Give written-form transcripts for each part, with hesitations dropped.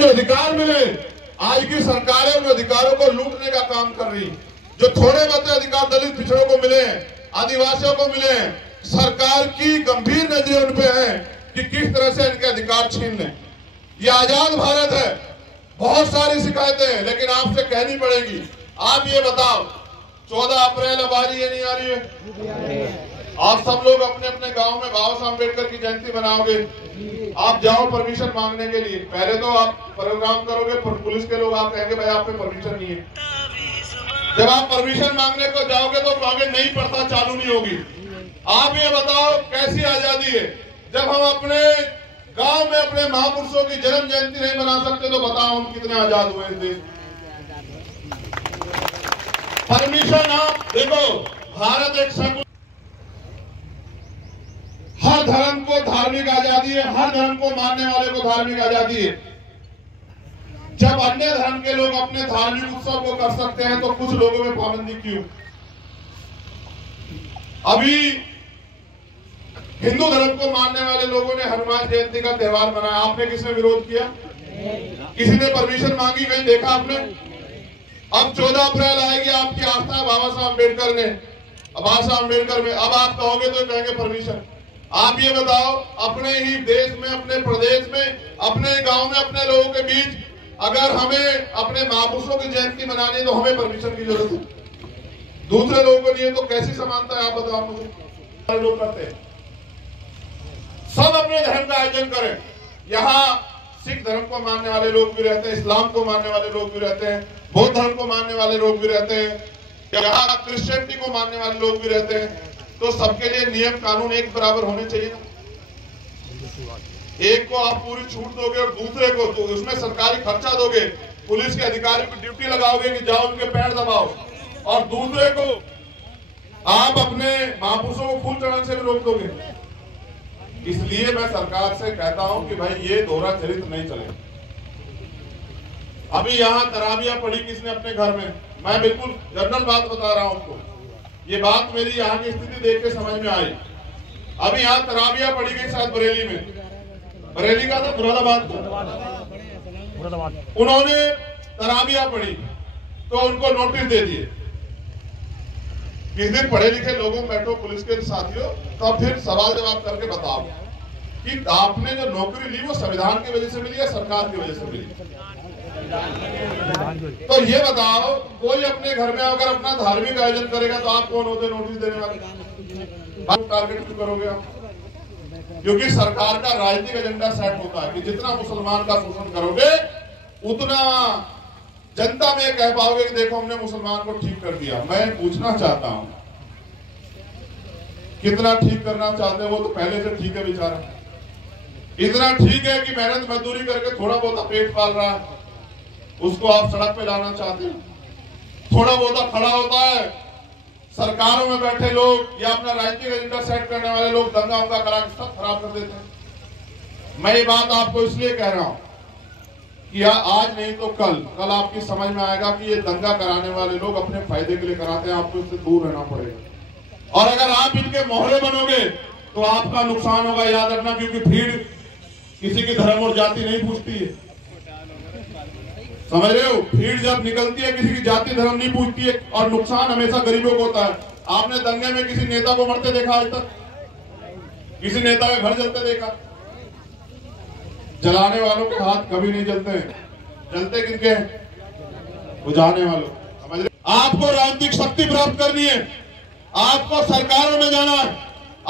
अधिकार मिले। आज की सरकारें उन अधिकारों को लूटने का काम कर रही। जो थोड़े बहुत अधिकार दलित पिछड़ों को मिले हैं, आदिवासियों को मिले हैं, सरकार की गंभीर नजरें उन पे है कि किस तरह से इनके अधिकार छीन लें। ये आजाद भारत है, बहुत सारी शिकायतें हैं, लेकिन आपसे कहनी पड़ेगी। आप ये बताओ, 14 अप्रैल अब आ रही है, नहीं आ रही है? आप सब लोग अपने अपने गांव में बाबा साहब अम्बेडकर की जयंती मनाओगे। आप जाओ परमिशन मांगने के लिए, पहले तो आप प्रोग्राम करोगे, पुलिस के लोग आप कहेंगे भाई आप पे परमिशन नहीं है। जब आप परमिशन मांगने को जाओगे तो आगे नहीं पड़ता, चालू नहीं होगी। आप ये बताओ कैसी आजादी है जब हम अपने गांव में अपने महापुरुषों की जन्म जयंती नहीं मना सकते, तो बताओ हम कितने आजाद हुए इस देश। परमिशन आप देखो, भारत एक संघ, हर धर्म को धार्मिक आजादी है, हर धर्म को मानने वाले को धार्मिक आजादी है। जब अन्य धर्म के लोग अपने धार्मिक उत्सव को कर सकते हैं तो कुछ लोगों में पाबंदी क्यों? अभी हिंदू धर्म को मानने वाले लोगों ने हनुमान जयंती का त्योहार मनाया, आपने किसने विरोध किया? किसी ने परमिशन मांगी? कहीं देखा आपने? अब 14 अप्रैल आएगी, आपकी आस्था बाबा साहब अम्बेडकर ने, बाबा साहब अम्बेडकर में, अब आप कहोगे तो कहेंगे परमिशन। आप ये बताओ, अपने ही देश में, अपने प्रदेश में, अपने गांव में, अपने लोगों के बीच अगर हमें अपने महापुरुषों की जयंती मनानी है तो हमें परमिशन की जरूरत है, दूसरे लोगों को नहीं है, तो कैसी समानता है? आप बताओ मुझे। लोग करते हैं, सब अपने धर्म का आयोजन करें। यहाँ सिख धर्म को मानने वाले लोग भी रहते हैं, इस्लाम को मानने वाले लोग भी रहते हैं, बौद्ध धर्म को मानने वाले लोग भी रहते हैं, यहाँ क्रिश्चियनिटी को मानने वाले लोग भी रहते हैं। तो सबके लिए नियम कानून एक बराबर होने चाहिए ना। एक को आप पूरी छूट दोगे और दूसरे को तो उसमें सरकारी खर्चा दोगे, पुलिस के अधिकारी को ड्यूटी लगाओगे कि जाओ उनके पैर दबाओ, और दूसरे को आप अपने महापुरुषों को फूल चढ़ाने से भी रोक दोगे। इसलिए मैं सरकार से कहता हूं कि भाई ये दोहरा चरित्र नहीं चले। अभी यहाँ तराबियां पढ़ी किसने अपने घर में? मैं बिल्कुल जनरल बात बता रहा हूं आपको, ये बात मेरी यहाँ की स्थिति देख के समझ में आई। अभी यहाँ तराबियां पढ़ी गई शायद बरेली में, बरेली का था मुरादाबाद, उन्होंने तराबियां पढ़ी तो उनको नोटिस दे दिए। किस दिन पढ़े लिखे लोगों में बैठो पुलिस के साथियों, तो फिर सवाल जवाब करके बताओ कि आपने जो नौकरी ली वो संविधान की वजह से मिली या सरकार की वजह से मिली? तो ये बताओ, कोई अपने घर में अगर अपना धार्मिक आयोजन करेगा तो आप कौन होते नोटिस देने वाले? टारगेट क्यों करोगे आप? क्योंकि सरकार का राजनीतिक एजेंडा सेट होता है कि जितना मुसलमान का शोषण करोगे उतना जनता में कह पाओगे कि देखो हमने मुसलमान को ठीक कर दिया। मैं पूछना चाहता हूं, कितना ठीक करना चाहते हैं? वो तो पहले से ठीक है बेचारा, इतना ठीक है कि मेहनत मजदूरी करके थोड़ा बहुत पेट पाल रहा है, उसको आप सड़क पे लाना चाहते हैं? थोड़ा बहुत खड़ा होता है, सरकारों में बैठे लोग या अपना राजनीतिक एजेंडा सेट करने वाले लोग दंगा उंगा करा के सब खराब कर देते हैं। मैं ये बात आपको इसलिए कह रहा हूं कि आज नहीं तो कल आपकी समझ में आएगा कि ये दंगा कराने वाले लोग अपने फायदे के लिए कराते हैं, आपको इससे दूर रहना पड़ेगा। और अगर आप इनके मोहरे बनोगे तो आपका नुकसान होगा, याद रखना, क्योंकि भीड़ किसी की धर्म और जाति नहीं पूछती है, समझ रहे हो? भीड़ जब निकलती है किसी की जाति धर्म नहीं पूछती है, और नुकसान हमेशा गरीबों को होता है। आपने दंगे में किसी नेता को मरते देखा आज तक? किसी नेता के घर जलते देखा? जलाने वालों के हाथ कभी नहीं जलते हैं, जलते किनके? बुझाने वालों। समझ रहे? आपको राजनीतिक शक्ति प्राप्त करनी है, आपको सरकारों में जाना है,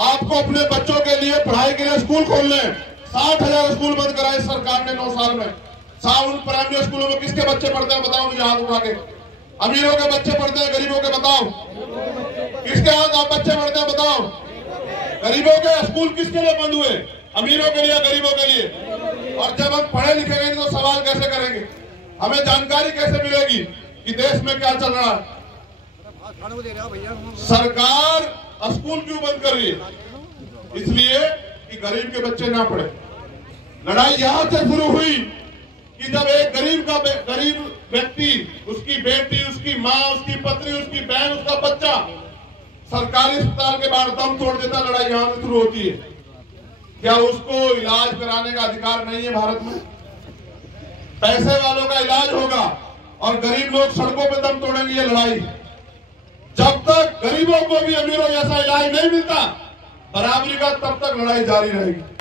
आपको अपने बच्चों के लिए पढ़ाई के लिए स्कूल खोलने हैं। 60,000 स्कूल बंद कराए सरकार ने 9 साल में। उन प्राइमरी स्कूलों में किसके बच्चे पढ़ते हैं बताओ मुझे, हाथ उठा के। अमीरों के बच्चे पढ़ते हैं, गरीबों के बताओ? किसके हाथ आप बच्चे पढ़ते हैं बताओ? गरीबों के स्कूल किसके लिए बंद हुए? अमीरों के लिए, गरीबों के लिए। और जब हम पढ़े लिखेंगे तो सवाल कैसे करेंगे? हमें जानकारी कैसे मिलेगी कि देश में क्या चल रहा है? सरकार स्कूल क्यों बंद कर रही है? इसलिए कि गरीब के बच्चे ना पढ़े। लड़ाई यहां से शुरू हुई कि जब एक गरीब व्यक्ति, उसकी बेटी, उसकी माँ, उसकी पत्नी, उसकी बहन, उसका बच्चा सरकारी अस्पताल के बाहर दम तोड़ देता, लड़ाई यहां से शुरू होती है। क्या उसको इलाज कराने का अधिकार नहीं है भारत में? पैसे वालों का इलाज होगा और गरीब लोग सड़कों पे दम तोड़ेंगे। ये लड़ाई जब तक गरीबों को भी अमीरों जैसा इलाज नहीं मिलता बराबरी का, तब तक लड़ाई जारी रहेगी।